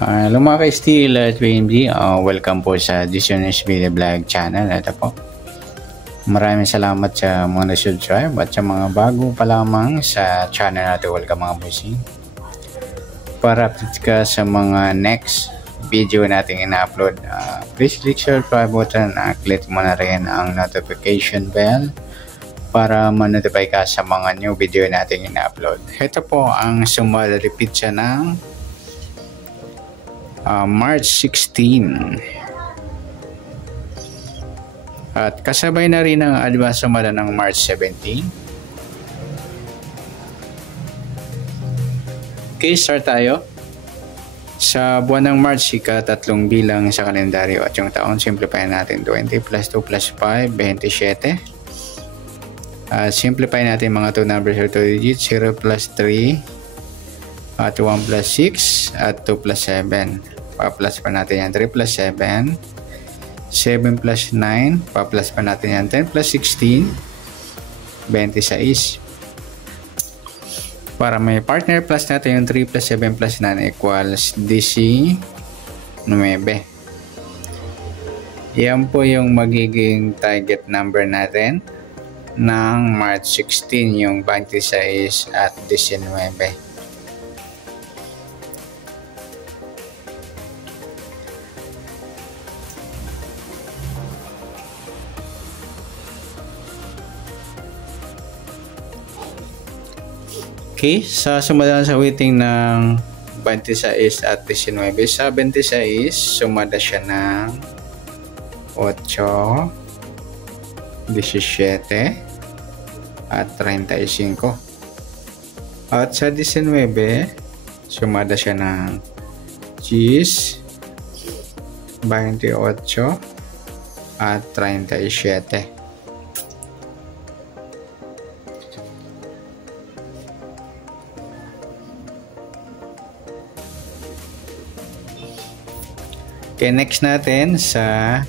Hello mga ka-Steel at WMG, welcome po sa Disiones Video Vlog channel. Ito po, maraming salamat sa mga na-subscribe at sa mga bago pa lamang sa channel natin. Welcome mga bossing. Para update ka sa mga next video natin ina-upload, please click subscribe button at click mo na rin ang notification bell para ma-notify ka sa mga new video natin ina-upload. Ito po ang sumarepeat siya ng March 16 at kasabay na rin ang advance sumada ng March 17. Okay, start tayo. Sa buwan ng March, ika-3 bilang sa kalendaryo at yung taon, simplify natin 20 plus 2 plus 5, 27. Simplify natin mga 2 numbers or 2 digits, 0 plus 3 at 1 plus 6 at 2 plus 7. Pa-plus pa natin yan 3 plus 7, 7 plus 9, pa-plus pa natin yan 10 plus 16, 26. Para may partner plus natin yung 3 plus 7 plus 9 equals 19. Yan po yung magiging target number natin ng March 16, yung 26 at 19. Okay, sa sumada sa weighting ng 26 at 19, sa 26 sumada siya ng 8, 17 at 35. At sa 19 sumada siya ng 10, 28 at 37. Okay, next natin sa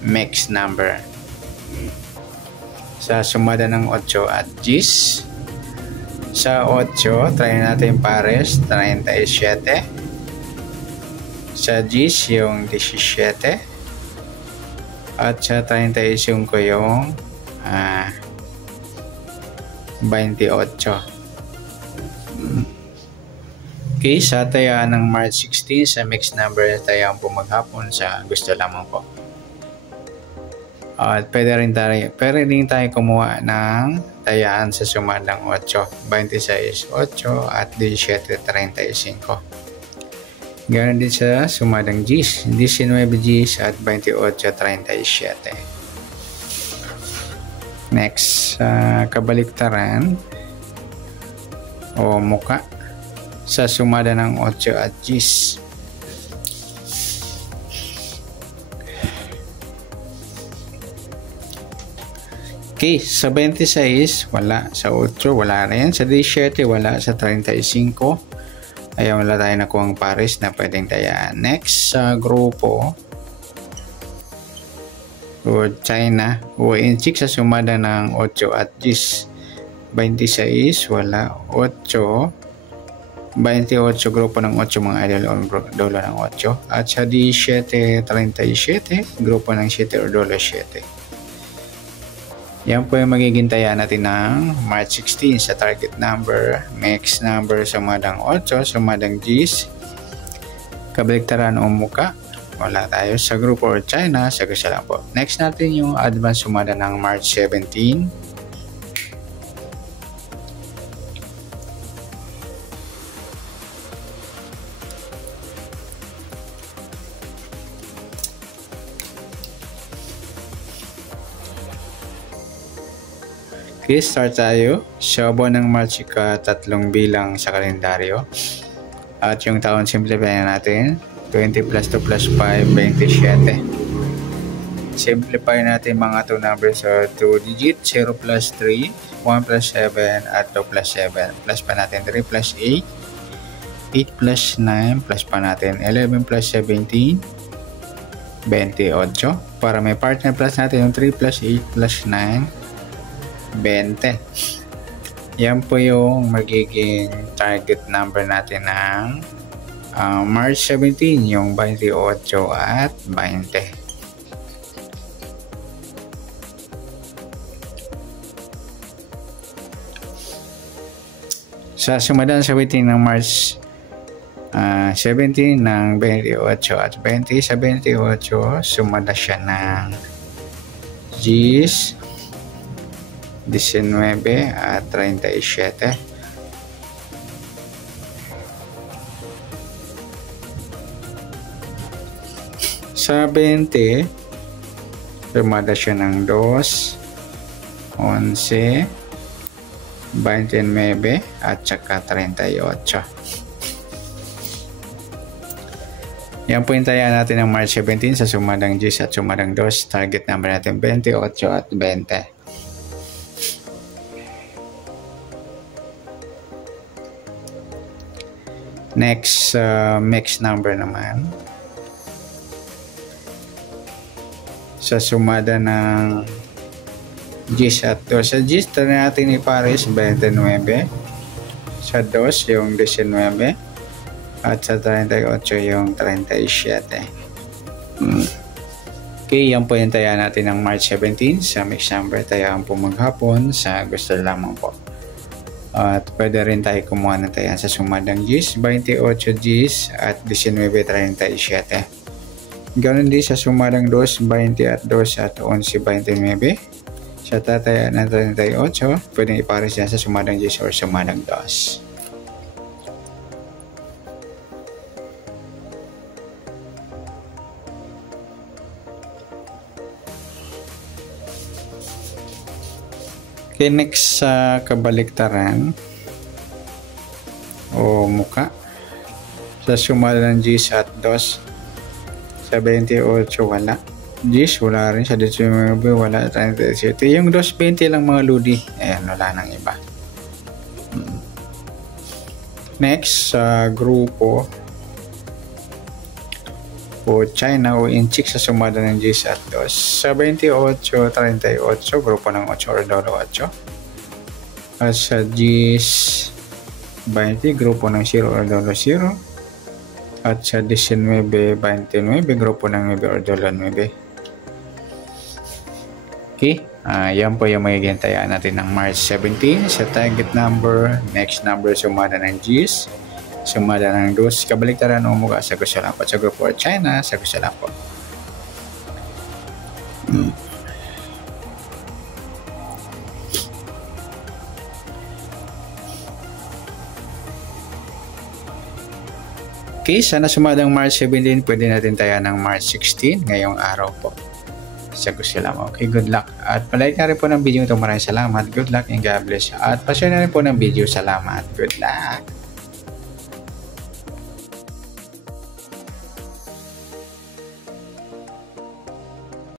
mixed number. Sa sumada ng 8 at 10. Sa 8, try natin pares, 37. Sa 10, yung 17. At sa 35 ko yung 28. Okay, sa tayaan ng March 16 sa mixed number, tayaan po maghapon sa gusto lamang po. At pwede rin tayo kumuha ng tayaan sa sumadang 8, 26, 8 at 17, 35. Ganoon din sa sumadang 10, 19 10 at 28, 37. Next, kabaliktaran o muka sa sumada ng 8 at 10. Okay, sa 26 wala, sa 8 wala rin, sa 17 wala, sa 35 ay wala tayo nakuhang pares na pwedeng tayaan. Next, sa grupo o China o inchik sa sumada ng 8 at 10. 26 wala, 8, 28 grupo ng 8 mga idol o dolo ng 8 at sa 17, 37 grupo ng 7 o dolo 7. Yan po yung magiging taya natin ng March 16 sa target number, mixed number, sumadang 8, sumadang 10, kabaliktaran o muka wala tayo, sa grupo or China sa gusto lang po. Next natin yung advance sumada ng March 17. Okay, start tayo. Sa buwan ng March, ika-3 bilang sa kalendaryo. At yung taon, simplify na natin. 20 plus 2 plus 5, 27. Simplify natin mga 2 numbers or 2 digits. 0 plus 3, 1 plus 7, at 2 plus 7. Plus pa natin 3 plus 8. 8 plus 9, plus pa natin 11 plus 17, 28. Para may partner plus natin yung 3 plus 8 plus 9, 20. Yan po yung magiging target number natin ng March 17 yung 28 at 20. Sa sumadan sa waiting ng March 17 ng 28 at 20, sa 28 sumada siya ng Gs 19 at 37. Sa 20 sumada siya ng 2, 11, 29 at saka 38. Yan po yung taya natin ng March 17 sa sumadang Gs at sumadang 2. Target number natin 28 at 20. Next, mix number naman. Sa sumada ng Gs at 2. Sa Gs, try natin ipares 29. Sa 2, yung 19. At sa 38, yung 37. Okay, yan po yung taya natin ng March 17. Sa mix number, tayaan po maghapon sa gusto lamang po. At pwede rin tayo kumuha ng taya sa sumadang Gs, 28 Gs at 19.37. Ganoon din sa sumadang 2, 20 at 2 at 11.29. Sa tataya ng 38, pwede ipares yan sa sumadang Gs or sumadang 2. Okay, next sa kabaliktaran o muka. Sa sumada ng Gs at 2, sa 28 wala. Gs wala rin, sa 19 wala, 37. Yung 220 lang mga ludi. Ayan, wala nang iba. Next sa grupo o China o Inchik sa sumada ng Gs at 2. Sa 28, 38, grupo ng 8 or 8. At sa Gs 20, grupo ng 0 or 0. At sa 19, 29, grupo ng 9 or 9. Okay, yan po yung magiging tayaan natin ng March 17 sa target number. Next number sumada ng Gs, sumada ng 2, kabaliktaran o muka sa gusto lang po. Sa grupo or China, sa gusto lang po. Okay, sana sumadang March 17, pwede natin tayaan ng March 16 ngayong araw po. Sa gusto lang. Okay, good luck. At palike na rin po ng video ito. Maraming salamat. Good luck and God bless. At pa-share na rin po ng video. Salamat. Good luck.